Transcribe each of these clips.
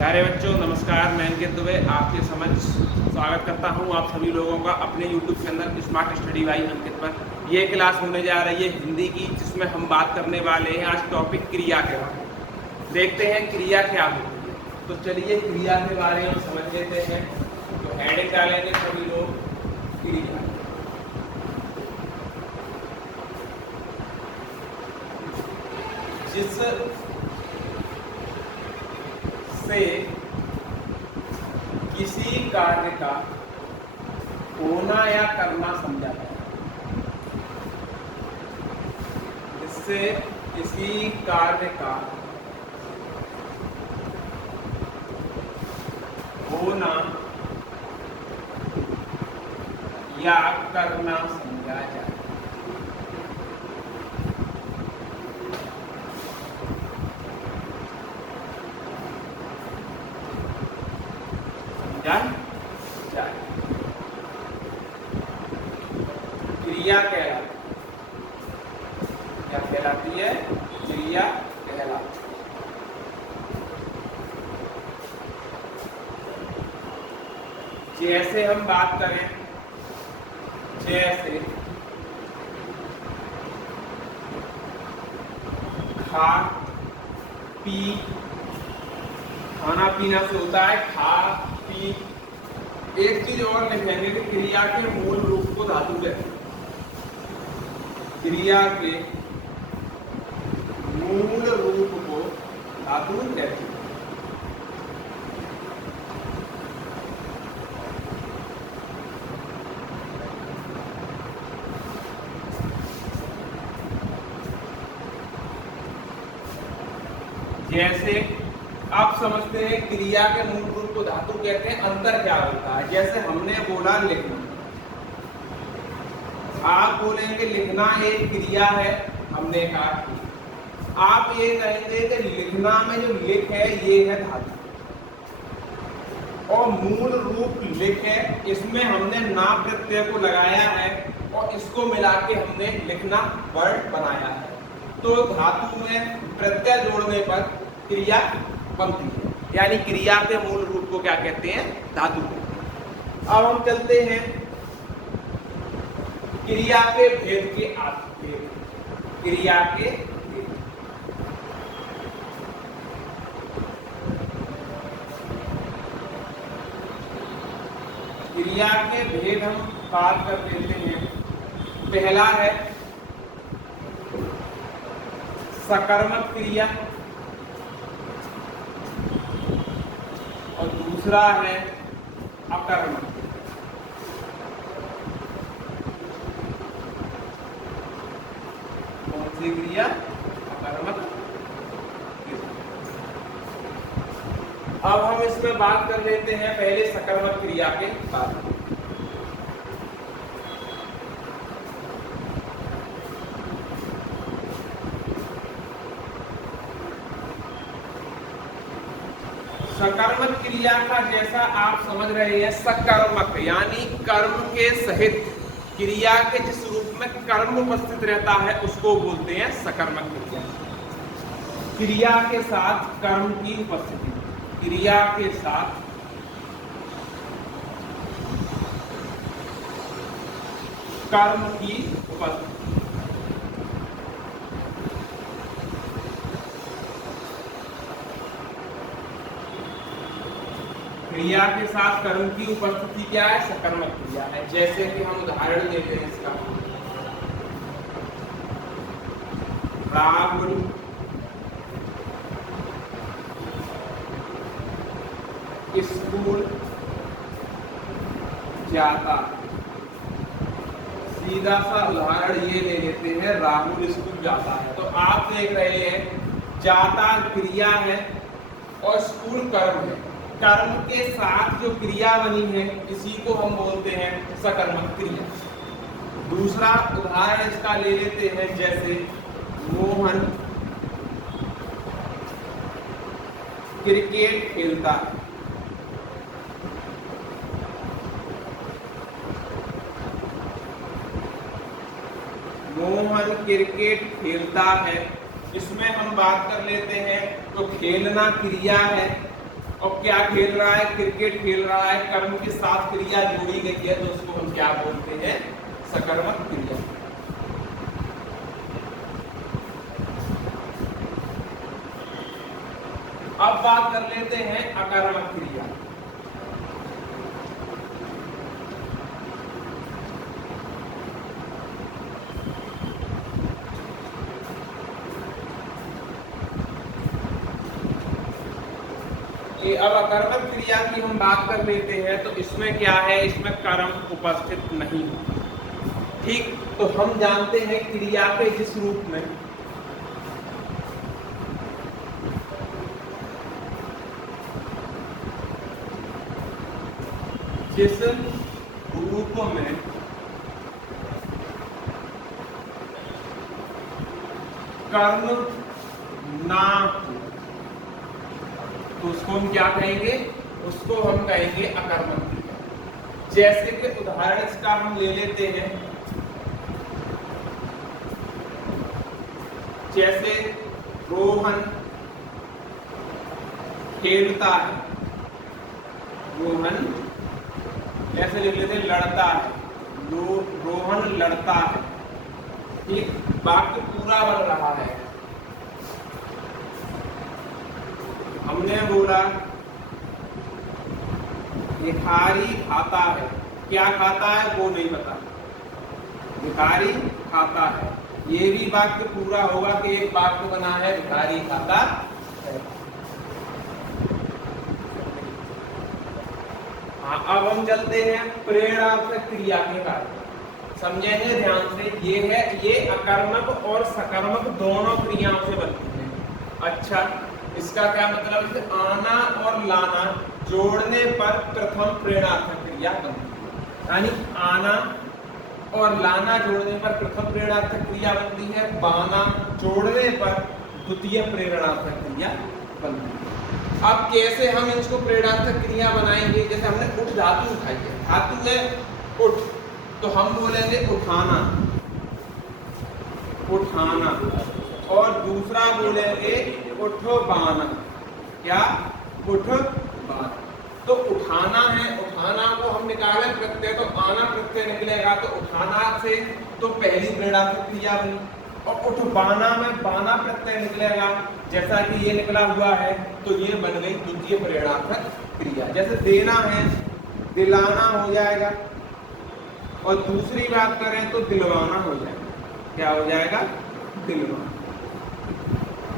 प्यारे बच्चों नमस्कार। मैं अंकित दुबे आपके समझ स्वागत करता हूं आप सभी लोगों का अपने YouTube channel smart study by Ankit पर। यह क्लास होने जा रही है हिंदी की, जिसमें हम बात करने वाले हैं आज टॉपिक क्रिया के बारे में। देखते हैं क्रिया क्या होती है। तो चलिए क्रिया के बारे में समझ लेते हैं। तो हेडिंग डालेंगे सभी लोग क्रिया। जिस से किसी कार्य का होना या करना समझा जाए। इससे किसी कार्य का होना या करना समझा जाए। जाए क्रिया कहलाती क्या कहलाती है? क्रिया कहलाती है। जैसे हम बात करें, जैसे खा पी, खाना पीना से होता है खा पी। एक चीज और लिखेंगे कि क्रिया के मूल रूप को धातु कहते हैं। क्रिया के मूल रूप को धातु कहते हैं। जैसे आप समझते हैं क्रिया के मूल रूप को धातु कहते हैं, अंतर क्या होता है? जैसे हमने बोला लिखना, आप बोलेंगे लिखना एक क्रिया है, हमने कहा। आप ये कहेंगे कि लिखना में जो लिख है ये है धातु, और मूल रूप लिख है, इसमें हमने ना प्रत्यय को लगाया है और इसको मिला के हमने लिखना वर्ड बनाया है। तो धातु में प्रत्यय जोड़ने पर क्रिया बनती है, यानी क्रिया के मूल रूप को क्या कहते हैं? धातु। अब हम चलते हैं क्रिया के भेद के आगे। क्रिया के क्रिया के भेद हम बात कर लेते हैं। पहला है सकर्मक क्रिया और दूसरा है अकर्मक। कौन सी क्रिया? अकर्मक। अब हम इसमें बात कर लेते हैं पहले सकर्मक क्रिया के बारे में। सकर्मक क्रिया का जैसा आप समझ रहे हैं, सकर्मक यानी कर्म के सहित क्रिया के जिस रूप में कर्म उपस्थित रहता है उसको बोलते हैं सकर्मक क्रिया। क्रिया के साथ कर्म की उपस्थिति, क्रिया के साथ कर्म की उपस्थिति। क्रिया के साथ कर्म की उपस्थिति क्या है? सकर्मक क्रिया है। जैसे कि हम उदाहरण लेते हैं इसका। राहुल स्कूल जाता। सीधा सा उदाहरण ये ले लेते हैं, राहुल स्कूल जाता है। तो आप देख रहे हैं जाता क्रिया है और स्कूल कर्म है। कर्म के साथ जो क्रिया बनी है इसी को हम बोलते हैं सकर्मक क्रिया। दूसरा उदाहरण इसका ले लेते हैं, जैसे मोहन क्रिकेट खेलता है। मोहन क्रिकेट खेलता है, इसमें हम बात कर लेते हैं तो खेलना क्रिया है और क्या खेल रहा है, क्रिकेट खेल रहा है, कर्म के साथ क्रिया जोड़ी गई है तो उसको हम क्या बोलते हैं, सकर्मक क्रिया। अब बात कर लेते हैं अकर्मक क्रिया। अब अकर्मक क्रिया की हम बात कर लेते हैं तो इसमें क्या है, इसमें कर्म उपस्थित नहीं होता। ठीक, तो हम जानते हैं क्रिया के जिस रूप में कर्म ना हो तो उसको हम क्या कहेंगे, उसको हम कहेंगे अकर्मक क्रिया। जैसे कि उदाहरण इसका हम ले लेते हैं, जैसे रोहन खेलता है, रोहन ऐसे लिख लेते हैं लड़ता है, रोहन लड़ता है। ठीक, वाक्य पूरा बन रहा है। हमने बोला भिखारी खाता है, क्या खाता है वो नहीं पता, भिखारी खाता है, ये भी वाक्य पूरा होगा कि एक वाक्य बना है भिखारी खाता है। हाँ, अब हम चलते हैं प्रेरणार्थक क्रिया के कार्य। समझेंगे ध्यान से, ये है, ये अकर्मक और सकर्मक दोनों क्रियाओं से बनती है। अच्छा, इसका क्या मतलब है, आना और लाना जोड़ने पर प्रथम प्रेरणार्थक क्रिया बनती है। यानी आना और लाना जोड़ने पर प्रथम प्रेरणार्थक क्रिया बनती है, बाना जोड़ने पर द्वितीय प्रेरणार्थक क्रिया बनती है। अब कैसे हम इसको प्रेरणार्थक क्रिया बनाएंगे, जैसे हमने उठ धातु उठाई है, धातु है उठ, तो हम बोलेंगे उठाना, उठाना, और दूसरा बोलेंगे उठवाना, क्या, उठवाना। तो उठाना है, उठाना को हम निकालें प्रत्यय तो आना प्रत्यय निकलेगा, तो उठाना से तो पहली प्रेरणार्थक क्रिया बनी, और उठवाना में बाना प्रत्यय निकलेगा, जैसा कि ये निकला हुआ है, तो ये बन गई द्वितीय प्रेरणार्थक क्रिया। जैसे देना है, दिलाना हो जाएगा, और दूसरी बात करें तो दिलवाना हो जाएगा, क्या हो जाएगा, दिलवाना।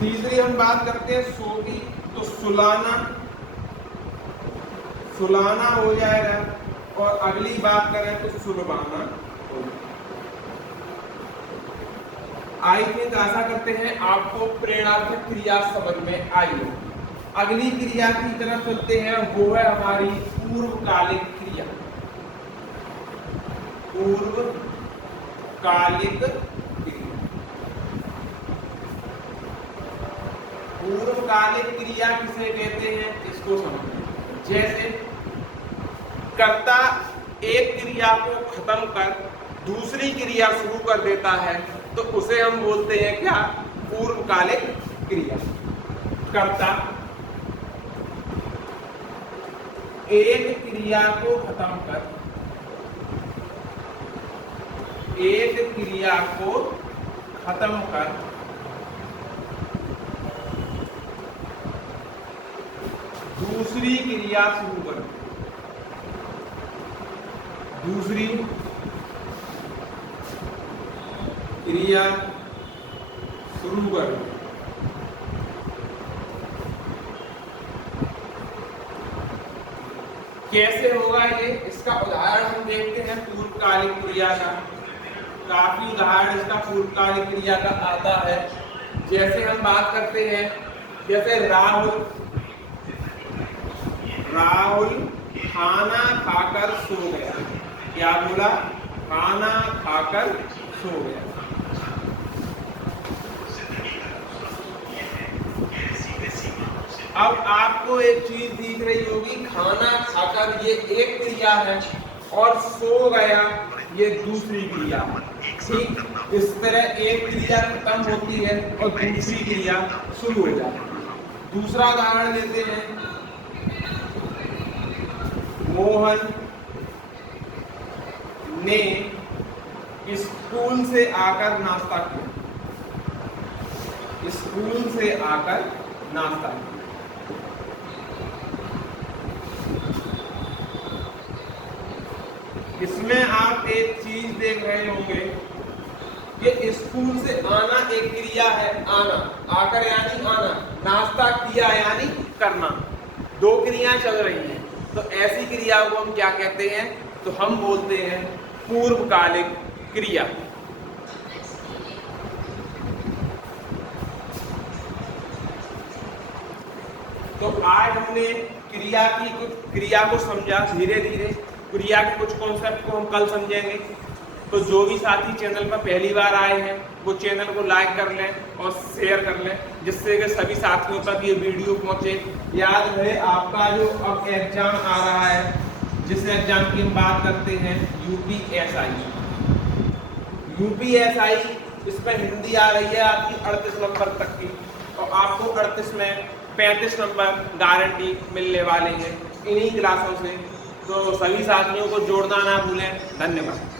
तीसरी हम बात करते हैं सो की, तो सुलाना, सुलाना हो जाएगा, और अगली बात करें तो सुलवाना हो जाएगा। आई थिंक आशा करते हैं आपको प्रेरणार्थक क्रिया समझ में आई हो। अगली क्रिया की तरफ चलते हैं, वो है हमारी पूर्वकालिक क्रिया। पूर्वकालिक क्रिया, पूर्वकालिक क्रिया किसे कहते हैं, इसको समझें। जैसे कर्ता एक क्रिया को खत्म कर दूसरी क्रिया शुरू कर देता है तो उसे हम बोलते हैं क्या, पूर्वकालिक क्रिया। कर्ता एक क्रिया को खत्म कर, एक क्रिया को खत्म कर दूसरी क्रिया शुरू कर, दूसरी क्रिया शुरू कर। कैसे होगा ये, इसका उदाहरण हम देखते हैं पूर्वकालिक क्रिया का। काफी उदाहरण इसका पूर्वकालिक क्रिया का आता है। जैसे हम बात करते हैं, जैसे राहुल, राहुल खाना खाकर सो गया, क्या बोला, खाना खाकर सो गया। अब आपको एक चीज दिख रही होगी, खाना खाकर ये एक क्रिया है और सो गया ये दूसरी क्रिया। ठीक, इस तरह एक क्रिया खत्म होती है और दूसरी क्रिया शुरू हो जाती है। दूसरा उदाहरण लेते हैं, मोहन ने स्कूल से आकर नाश्ता किया। स्कूल से आकर नाश्ता किया। इसमें आप एक चीज देख रहे होंगे कि स्कूल से आना एक क्रिया है, आना, आकर यानी आना, नाश्ता किया यानी करना, दो क्रियाएं चल रही हैं। तो ऐसी क्रिया को हम क्या कहते हैं? तो हम बोलते हैं पूर्वकालिक क्रिया। तो आज हमने क्रिया को समझा। धीरे धीरे क्रिया के कुछ कॉन्सेप्ट को हम कल समझेंगे। तो जो भी साथी चैनल पर पहली बार आए हैं वो चैनल को लाइक कर लें और शेयर कर लें, जिससे कि सभी साथियों तक ये वीडियो पहुंचे। याद रहे आपका जो अब एग्जाम आ रहा है, जिस एग्जाम की हम बात करते हैं, यूपीएसआई, इसमें हिंदी आ रही है आपकी 38 नंबर तक की, और आपको 38 में 35 नंबर गारंटी मिलने वाले हैं इन्हीं क्लासों से। तो सभी साथियों को जोड़ना ना भूलें। धन्यवाद।